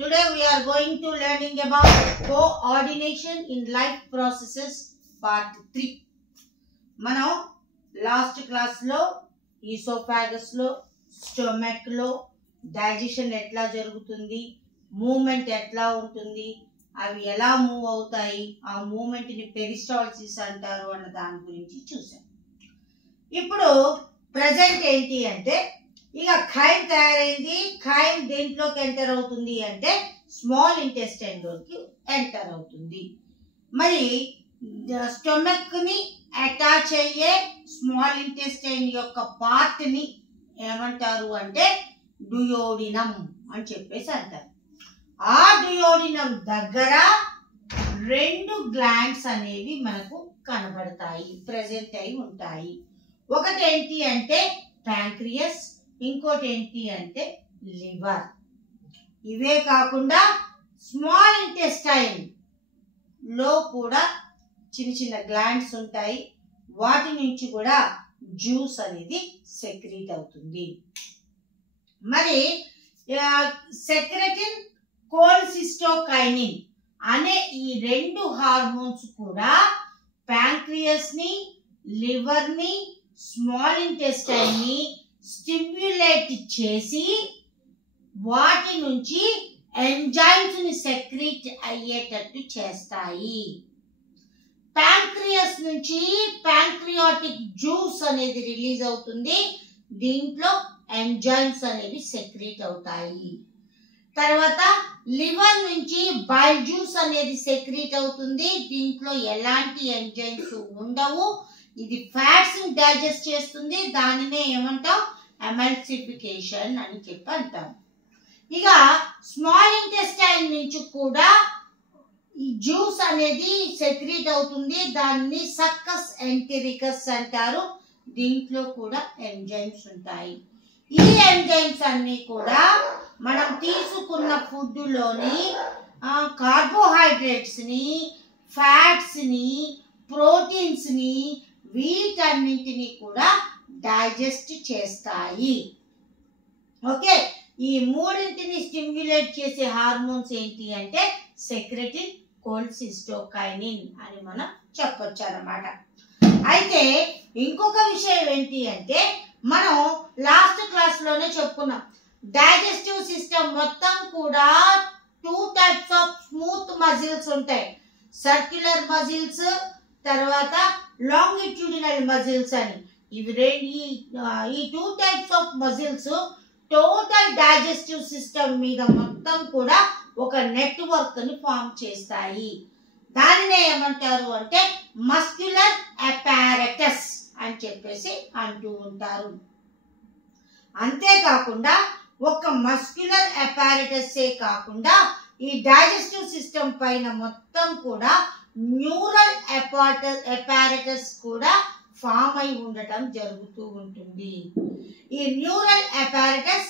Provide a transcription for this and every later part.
Today we are going to learning about coordination in life processes part 3. మనం last class లో oesophagus లో stomach లో digestion ఎట్లా జరుగుతుంది, మూవ్మెంట్ ఎట్లా ఉంటుంది, అవి ఎలా మూవ్ అవుతాయి, ఆ మూవ్మెంట్ ని పెరిస్టాల్సిస్ అంటారు అన్న దాని గురించి చూసాం. ఇప్పుడు ప్రెజెంట్ ఏంటి అంటే ఇక ఖైమ్ తయారైంది. ఖైమ్ దేంట్లోకి ఎంటర్ అవుతుంది అంటే స్మాల్ ఇంటెస్టైన్ లోకి ఎంటర్ అవుతుంది. మరి స్టొమక్ ని అటాచ్ అయ్యే స్మాల్ ఇంటెస్టైన్ యొక్క పార్ట్ ని ఏమంటారు అంటే డుయోడినం అని చెప్పేసి అంటారు. ఆ డుయోడినం దగ్గర 2 గ్లాండ్స్ అనేవి మనకు కనబడతాయి, ప్రెజెంట్ అయి ఉంటాయి. ఒకటి ఏంటి అంటే ప్యాంక్రియస్, ఇంకోటి ఏంటి అంటే లివర్. ఇవే కాకుండా స్మాల్ ఇంటెస్టైన్ లో కూడా చిన్న చిన్న గ్లాండ్స్ ఉంటాయి. వాటి నుంచి కూడా జ్యూస్ అనేది సెక్రీట్ అవుతుంది. మరి సెక్రెటిన్, కోల్సిస్టోకైనిన్ అనే ఈ 2 హార్మోన్స్ కూడా ప్యాంక్రియస్ ని, లివర్ ని, స్మాల్ ఇంటెస్టైన్ ని స్టిమ్యులేట్ చేసి వాటి నుంచి ఎంజైమ్స్ ని సెక్రీట్ అయ్యేటట్టు చేస్తాయి. ప్యాంక్రియస్ నుంచి ప్యాంక్రియాటిక్ జ్యూస్ అనేది రిలీజ్ అవుతుంది. దీంట్లో ఎంజైమ్స్ అనేవి సెక్రీట్ అవుతాయి. తర్వాత లివర్ నుంచి బైల్ జ్యూస్ అనేది సెక్రీట్ అవుతుంది. దీంట్లో ఎలాంటి ఎంజైమ్స్ ఉండవు. ఇది ఫ్యాట్స్ ని డైజెస్ట్ చేస్తుంది. దానినే ఏమంటాం ఎమల్సిఫికేషన్ అని చెప్పి అంటాం. ఇక స్మాల్ ఇంటెస్టైన్ నుంచి కూడా ఈ జ్యూస్ అనేది సెక్రీట్ అవుతుంది. దాన్ని సక్కస్ ఎంటెరికస్ అంటారు. దీంట్లో కూడా ఎంజైమ్స్ ఉంటాయి. ఈ ఎంజైమ్స్ అన్ని కూడా మనం తీసుకున్న ఫుడ్ లోని కార్బోహైడ్రేట్స్ ని, ఫ్యాట్స్ ని, ప్రోటీన్స్ ని వీటన్నింటినీ కూడా డైజెస్ట్ చేస్తాయి. ఓకే, ఈ మూడింటిని స్టిమ్యులేట్ చేసే హార్మోన్స్ ఏంటి అంటే సెక్రెటిన్, కోల్సిస్టోకైనిన్ అని మనం చెప్పొచ్చు అన్నమాట. అయితే ఇంకొక విషయం ఏంటి అంటే మనం లాస్ట్ క్లాస్ లోనే చెప్పుకున్నాం, డైజెస్టివ్ సిస్టమ్ మొత్తం కూడా 2 టైప్స్ ఆఫ్ స్మూత్ మజిల్స్ ఉంటాయి. సర్క్యులర్ మజిల్స్, తర్వాత లాంగిట్యూడినల్ మజిల్స్ అని. ఇవి ఈ 2 types of muscles total digestive system మీద మొత్తం కూడా ఒక నెట్వర్క్ ని ఫామ్ చేస్తాయి. దానినే ఏమంటారు అంటే మస్క్యులర్ అపారటస్ అని చెప్పేసి అంటూ ఉంటారు. అంతేకాకుండా ఒక మస్క్యులర్ అపారటసే కాకుండా ఈ డైజెస్టివ్ సిస్టమ్ పైన మొత్తం కూడా న్యూరల్ అపారటస్ కూడా ఫామ్ అయి ఉండటం జరుగుతూ ఉంటుంది. ఈ న్యూరల్ అపారటస్,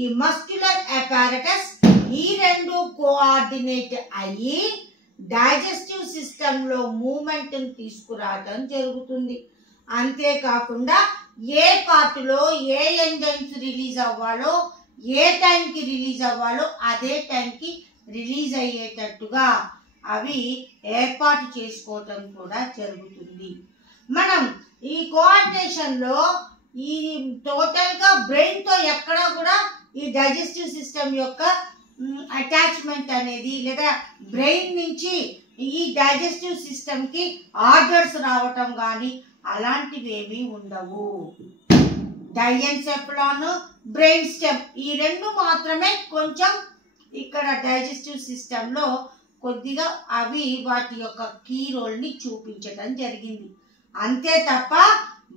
ఈ మస్క్యులర్ అపారటస్ ఈ 2 కోఆర్డినేట్ అయ్యి డైజెస్టివ్ సిస్టమ్ లో మూవ్మెంట్ తీసుకురావడం జరుగుతుంది. అంతేకాకుండా ఏ పార్ట్ లో ఏ ఎంజైమ్స్ రిలీజ్ అవ్వాలో, ఏ టైంకి రిలీజ్ అవ్వాలో అదే టైంకి రిలీజ్ అయ్యేటట్టుగా అవి ఏర్పాటు చేసుకోవటం కూడా జరుగుతుంది. మనం ఈ కోఆర్డినేషన్ లో ఈ టోటల్ గా బ్రెయిన్ తో ఎక్కడా కూడా ఈ డైజెస్టివ్ సిస్టమ్ యొక్క అటాచ్మెంట్ అనేది లేదా బ్రెయిన్ నుంచి ఈ డైజెస్టివ్ సిస్టమ్ కి ఆర్డర్స్ రావటం కానీ అలాంటివి ఏమీ ఉండవు. డైఎన్సెఫలాన్, బ్రెయిన్ స్టెమ్ ఈ 2 మాత్రమే కొంచెం ఇక్కడ డైజెస్టివ్ సిస్టమ్ లో కొద్దిగా అవి వాటి యొక్క కీ రోల్ ని చూపించటం జరిగింది. అంతే తప్ప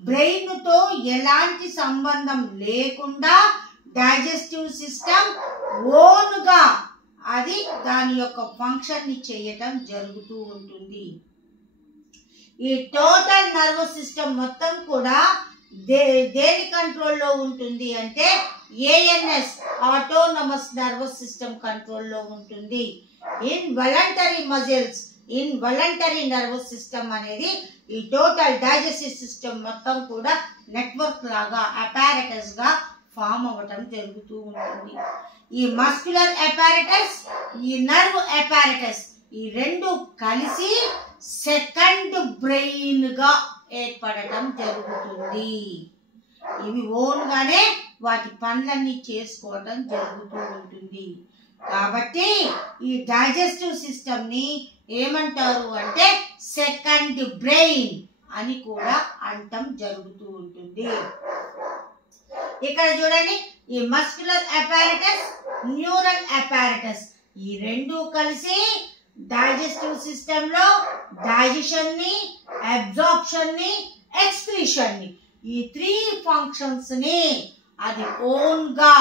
బ్రెయిన్ తో ఎలాంటి సంబంధం లేకుండా డైజెస్టివ్ సిస్టమ్ ఓన్ గా అది దాని యొక్క ఫంక్షన్ ని చేయటం జరుగుతూ ఉంటుంది. ఈ టోటల్ నర్వస్ సిస్టమ్ మొత్తం కూడా దేని కంట్రోల్లో ఉంటుంది అంటే ఏఎన్ఎస్, ఆటోనమస్ నర్వస్ సిస్టమ్ కంట్రోల్లో ఉంటుంది. Involuntary muscles, involuntary nervous system అనేది ఈ టోటల్ డైజెస్టివ్ సిస్టమ్ మొత్తం కూడా నెట్వర్క్ లాగా, అపారటస్ గా ఫామ్ అవ్వటం జరుగుతూ ఉంటుంది. ఈ మస్క్యులర్ అపారటస్, ఈ నర్వ్ అపారటస్, ఈ రెండు కలిసి సెకండ్ బ్రెయిన్ గా ఏర్పడటం జరుగుతుంది. ఇవి ఓన్ గానే వాటి పనులన్నీ చేసుకోవటం జరుగుతూ ఉంటుంది. కాబట్టి ఈ డైజెస్టివ్ సిస్టమ్ ని ఏమంటారు అంటే సెకండ్ బ్రెయిన్ అని కూడా అంటం జరుగుతూ ఉంటుంది. ఇక్కడ చూడండి, ఈ మస్క్యులర్ అపారటస్, న్యూరల్ అపారటస్, ఈ రెండు కలిసి డైజెస్టివ్ సిస్టమ్ లో డైజెషన్ ని, అబ్జార్ప్షన్ ని, ఎక్స్క్రీషన్ ని, ఈ 3 ఫంక్షన్స్ ని అది ఓన్ గా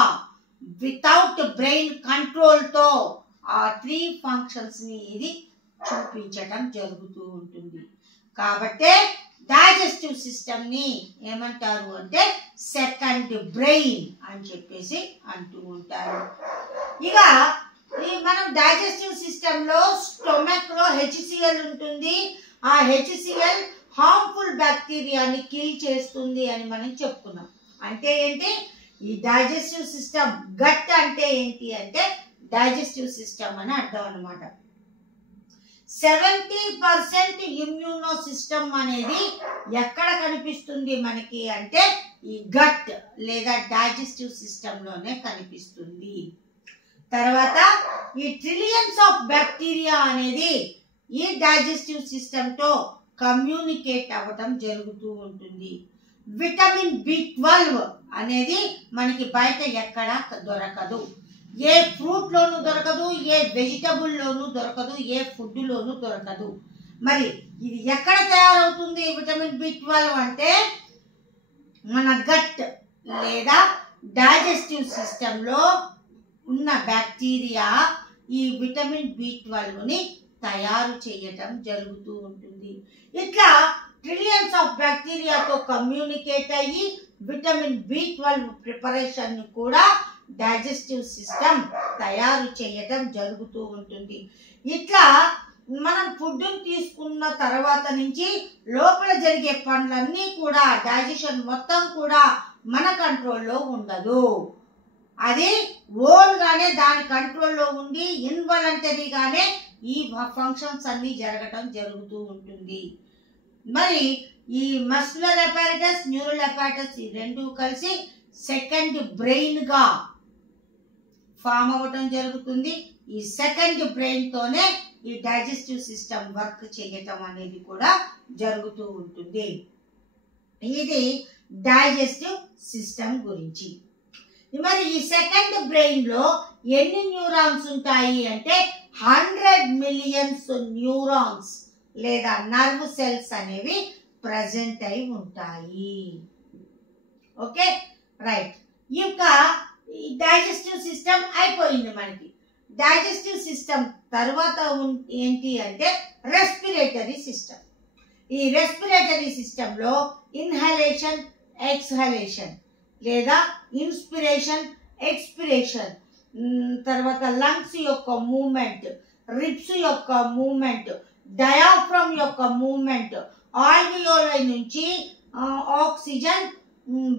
వితౌట్ బ్రెయిన్ కంట్రోల్ తో ఆ 3 ఫంక్షన్స్ ని ఇది చూపించటం జరుగుతూ ఉంటుంది. కాబట్టి డైజెస్టివ్ సిస్టమ్ ని ఏమంటారు అంటే సెకండ్ బ్రెయిన్ అని చెప్పేసి అంటూ ఉంటారు. ఇక మనం డైజెస్టివ్ సిస్టమ్ లో స్టొమక్ లో HCl ఉంటుంది. ఆ HCl హార్మ్ఫుల్ బ్యాక్టీరియాని కిల్ చేస్తుంది అని మనం చెప్పుకున్నాం. అంటే ఏంటి, ఈ డైజెస్టివ్ సిస్టమ్ గట్ అంటే ఏంటి అంటే డైజెస్టివ్ సిస్టమ్ అని అర్థం అన్నమాట. 70% ఇమ్యూనో సిస్టమ్ అనేది ఎక్కడ కనిపిస్తుంది మనకి అంటే ఈ గట్ లేదా డైజెస్టివ్ సిస్టమ్ లోనే కనిపిస్తుంది. తర్వాత ఈ ట్రిలియన్స్ ఆఫ్ బ్యాక్టీరియా అనేది ఈ డైజెస్టివ్ సిస్టమ్ తో కమ్యూనికేట్ అవ్వటం జరుగుతూ ఉంటుంది. విటమిన్ B12 అనేది మనకి బయట ఎక్కడ దొరకదు. ఏ ఫ్రూట్ లోను దొరకదు, ఏ వెజిటబుల్ లోను దొరకదు, ఏ ఫుడ్ లోను దొరకదు. మరి ఇది ఎక్కడ తయారవుతుంది విటమిన్ B12 అంటే మన గట్ లేదా డైజెస్టివ్ సిస్టమ్ లో ఉన్న బ్యాక్టీరియా ఈ విటమిన్ B12 ని తయారు చేయటం జరుగుతూ ఉంటుంది. ఇట్లా ట్రిలియన్స్ ఆఫ్ బ్యాక్టీరియాతో కమ్యూనికేట్ అయ్యి విటమిన్ B12 ప్రిపరేషన్ ని కూడా డైజెస్టివ్ సిస్టమ్ తయారు చేయటం జరుగుతూ ఉంటుంది. ఇట్లా మనం ఫుడ్ తీసుకున్న తర్వాత నుంచి లోపల జరిగే పనులన్నీ కూడా డైజెషన్ మొత్తం కూడా మన కంట్రోల్లో ఉండదు. అది ఓన్ గానే దాని కంట్రోల్లో ఉండి ఇన్వాలంటరీగానే ఈ ఫంక్షన్స్ అన్ని జరగటం జరుగుతూ ఉంటుంది. మరి ఈ మస్క్యులర్ అపారటస్, న్యూరల్ అపారటస్ ఈ రెండు కలిసి సెకండ్ బ్రెయిన్ గా ఫామ్ అవ్వటం జరుగుతుంది. ఈ సెకండ్ బ్రెయిన్ తోనే ఈ డైజెస్టివ్ సిస్టమ్ వర్క్ చేయటం అనేది కూడా జరుగుతూ ఉంటుంది. ఇది డైజెస్టివ్ సిస్టమ్ గురించి. మరి ఈ సెకండ్ బ్రెయిన్ లో ఎన్ని న్యూరాన్స్ ఉంటాయి అంటే 100 మిలియన్స్ న్యూరాన్స్ లేదా నర్వ్ సెల్స్ అనేవి ప్రెజెంట్ అయి ఉంటాయి. Okay right. ఇంకా డైజెస్టివ్ సిస్టమ్ అయిపోయింది మనకి. డైజెస్టివ్ సిస్టమ్ తర్వాత ఏంటి అంటే రెస్పిరేటరీ సిస్టమ్. ఈ రెస్పిరేటరీ సిస్టమ్ లో ఇన్హలేషన్, ఎక్స్హలేషన్ లేదా ఇన్స్పిరేషన్, ఎక్స్పిరేషన్, తర్వాత లంగ్స్ యొక్క మూమెంట్, రిబ్స్ యొక్క మూమెంట్, డయాఫ్రమ్ యొక్క మూమెంట్, ఆల్వియోలై నుంచి ఆక్సిజన్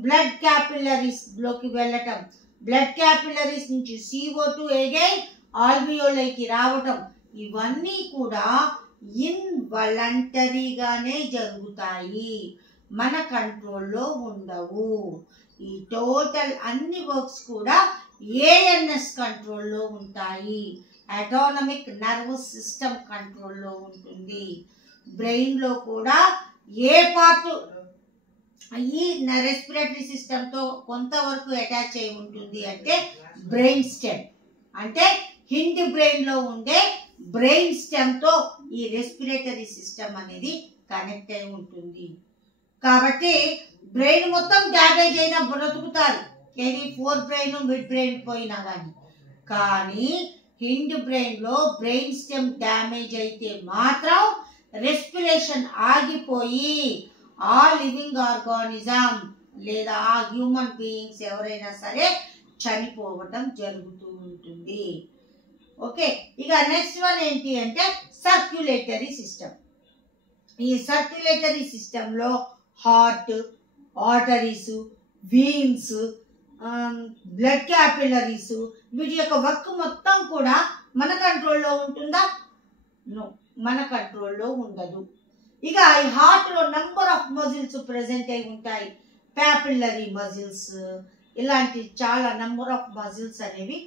బ్లడ్ క్యాపిలరీస్ లోకి వెళ్ళటం, బ్లడ్ క్యాపిలరీస్ నుంచి CO2 అగైన్ ఆల్వియోలైకి రావటం, ఇవన్నీ కూడా ఇన్వాలంటరీగానే జరుగుతాయి, మన కంట్రోల్లో ఉండవు. ఈ టోటల్ అన్ని వర్క్స్ కూడా ANS కంట్రోల్లో ఉంటాయి. అటానమిక్ నర్వస్ సిస్టమ్ కంట్రోల్లో ఉంటుంది. బ్రెయిన్ లో కూడా ఏ పార్ట్ ఈ రెస్పిరేటరీ సిస్టమ్ తో కొంతవరకు అటాచ్ అయి ఉంటుంది అంటే బ్రెయిన్ స్టెమ్, అంటే హిండ్ బ్రెయిన్ లో ఉండే బ్రెయిన్ స్టెమ్ తో ఈ రెస్పిరేటరీ సిస్టమ్ అనేది కనెక్ట్ అయి ఉంటుంది. కాబట్టి బ్రెయిన్ మొత్తం డ్యామేజ్ అయినా బ్రతుకుతారు, ఏది ఫోర్ బ్రెయిన్ మిడ్ బ్రెయిన్ పోయినా కానీ హిండ్ బ్రెయిన్ లో బ్రెయిన్ స్టెమ్ డ్యామేజ్ అయితే మాత్రం రెస్పిరేషన్ ఆగిపోయి ఆ లివింగ్ ఆర్గానిజం లేదా ఆ హ్యూమన్ బీయింగ్స్ ఎవరైనా సరే చనిపోవటం జరుగుతూ ఉంటుంది. ఓకే, ఇక నెక్స్ట్ వన్ ఏంటి అంటే సర్క్యులేటరీ సిస్టమ్. ఈ సర్క్యులేటరీ సిస్టమ్ లో heart, arteries, veins, blood capillaries, వీటి యొక్క వర్క్ మొత్తం కూడా మన కంట్రోల్లో ఉంటుందా? నో, మన కంట్రోల్లో ఉండదు. ఇక ఈ హార్ట్లో నెంబర్ ఆఫ్ మజిల్స్ ప్రెసెంట్ అయి ఉంటాయి. ప్యాపిల్లరీ మజిల్స్, ఇలాంటి చాలా నెంబర్ ఆఫ్ మజిల్స్ అనేవి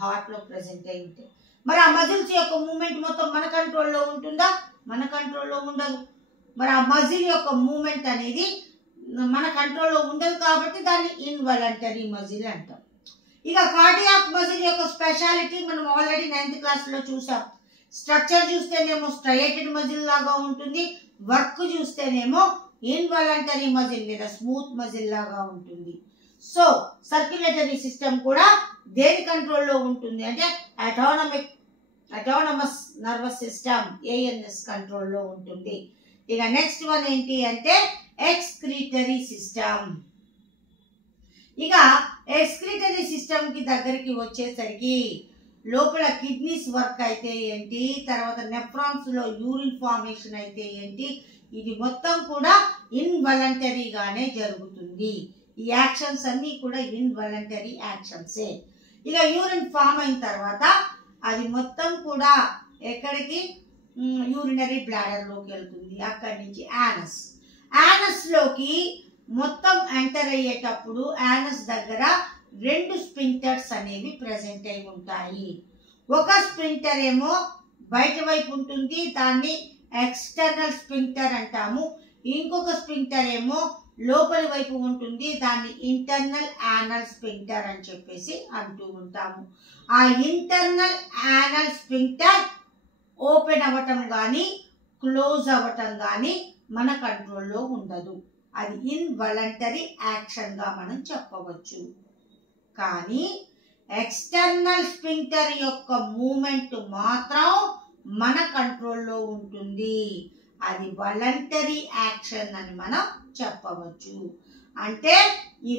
హార్ట్లో ప్రెసెంట్ అయి ఉంటాయి. మరి ఆ మజిల్స్ యొక్క మూమెంట్ మొత్తం మన కంట్రోల్లో ఉంటుందా? మన కంట్రోల్లో ఉండదు. మరి ఆ మజిల్ యొక్క మూమెంట్ అనేది మన కంట్రోల్లో ఉండదు కాబట్టి దాన్ని ఇన్వాలంటరీ మజిల్ అంటాం. ఇక కార్డియాక్ మజిల్ యొక్క స్పెషాలిటీ మనం ఆల్రెడీ 9th క్లాస్లో చూసాం. స్ట్రక్చర్ చూస్తేనేమో స్ట్రయేటెడ్ మజిల్ లాగా ఉంటుంది, వర్క్ చూస్తేనేమో ఇన్వాలంటరీ మజిల్ లేదా స్మూత్ మజిల్ లాగా ఉంటుంది. సో సర్క్యులేటరీ సిస్టమ్ కూడా దేని కంట్రోల్లో ఉంటుంది అంటే అటానమస్ నర్వస్ సిస్టమ్ ANS కంట్రోల్లో ఉంటుంది. ఇక నెక్స్ట్ వన్ ఏంటి అంటే ఎక్స్క్రీటరీ సిస్టమ్. ఇక ఎక్స్క్రీటరీ సిస్టమ్ కి దగ్గరికి వచ్చేసరికి లోపల కిడ్నీస్ వర్క్ అయితే ఏంటి, తర్వాత నెఫ్రాన్స్ లో యూరిన్ ఫార్మేషన్ అయితే ఏంటి, ఇది మొత్తం కూడా ఇన్వాలంటరీగానే జరుగుతుంది. ఈ యాక్షన్స్ అన్నీ కూడా ఇన్వాలంటరీ యాక్షన్సే. ఇక యూరిన్ ఫామ్ అయిన తర్వాత అది మొత్తం కూడా ఎక్కడికి, యూరినరీ బ్లాడర్ లోకి వెళ్తుంది. అక్కడి నుంచి యానస్ లోకి మొత్తం ఎంటర్ అయ్యేటప్పుడు యానస్ దగ్గర 2 స్పింక్టర్స్ అనేవి ప్రెసెంట్ అయి ఉంటాయి. ఒక స్పింక్టర్ ఏమో బయట వైపు ఉంటుంది, దాన్ని ఎక్స్టర్నల్ స్పింక్టర్ అంటాము. ఇంకొక స్పింక్టర్ ఏమో లోపలి వైపు ఉంటుంది, దాన్ని ఇంటర్నల్ యానల్ స్పింక్టర్ అని చెప్పేసి అంటూ ఉంటాము. ఆ ఇంటర్నల్ యానల్ స్పింక్టర్ ఓపెన్ అవ్వటం కానీ క్లోజ్ అవ్వటం కానీ మన కంట్రోల్లో ఉండదు. అది ఇన్వాలంటరీ యాక్షన్గా మనం చెప్పవచ్చు. కానీ ఎక్స్టర్నల్ స్పింక్టర్ యొక్క మూమెంట్ మాత్రం మన కంట్రోల్లో ఉంటుంది. అది వాలంటరీ యాక్షన్ అని మనం చెప్పవచ్చు. అంటే ఈ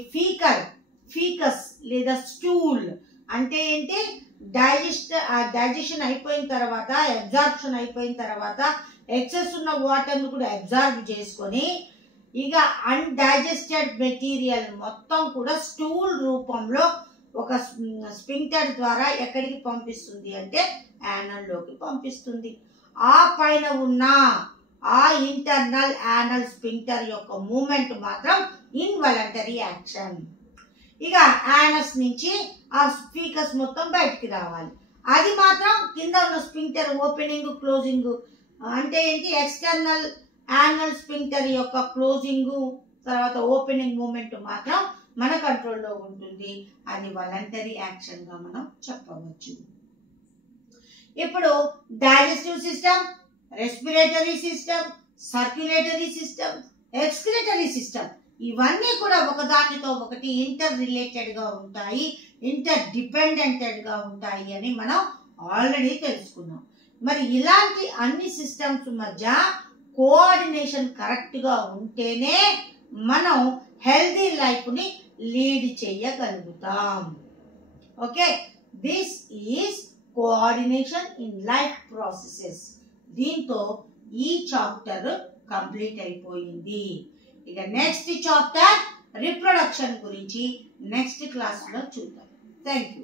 ఫీకస్ లేదా స్టూల్ అంటే ఏంటి, డైజెషన్ అయిపోయిన తర్వాత, అబ్జార్ప్షన్ అయిపోయిన తర్వాత ఎక్సెస్ ఉన్న వాటర్ను కూడా అబ్జార్బ్ చేసుకొని ఇక అన్డైజెస్టెడ్ మెటీరియల్ మొత్తం కూడా స్టూల్ రూపంలో ఒక స్పింక్టర్ ద్వారా ఎక్కడికి పంపిస్తుంది అంటే యానల్లోకి పంపిస్తుంది. ఆ పైన ఉన్న ఆ ఇంటర్నల్ యానల్ స్పింక్టర్ యొక్క మూమెంట్ మాత్రం ఇన్వాలంటరీ యాక్షన్. ఇక యానస్ నుంచి ఆ ఫీకస్ మొత్తం బయటికి రావాలి. అది మాత్రం కింద ఉన్న స్పింక్టర్ ఓపెనింగ్ క్లోజింగ్ అంటే ఏంటి, ఎక్స్టర్నల్ యానల్ స్పింక్టర్ యొక్క క్లోజింగ్ తర్వాత ఓపెనింగ్ మూమెంట్ మాత్రం మన కంట్రోల్లో ఉంటుంది. అది వాలంటరీ యాక్షన్ గా మనం చెప్పవచ్చు. ఇప్పుడు digestive system, respiratory system, circulatory system, excretory system ఇవన్నీ కూడా ఒకదానితో ఒకటి ఇంటర్ రిలేటెడ్ గా ఉంటాయి, ఇంటర్ డిపెండెంటెడ్ గా ఉంటాయి అని మనం ఆల్రెడీ తెలుసుకున్నాం. మరి ఇలాంటి అన్ని సిస్టమ్స్ మధ్య కోఆర్డినేషన్ కరెక్ట్ గా ఉంటేనే మనం హెల్దీ లైఫ్ ని లీడ్ చేయగలుగుతాం. Okay, this is coordination in life processes. దీంతో ఈ చాప్టర్ కంప్లీట్ అయిపోయింది. ఇక నెక్స్ట్ చాప్టర్ రిప్రొడక్షన్ గురించి నెక్స్ట్ క్లాస్ లో చూద్దాం. Thank you.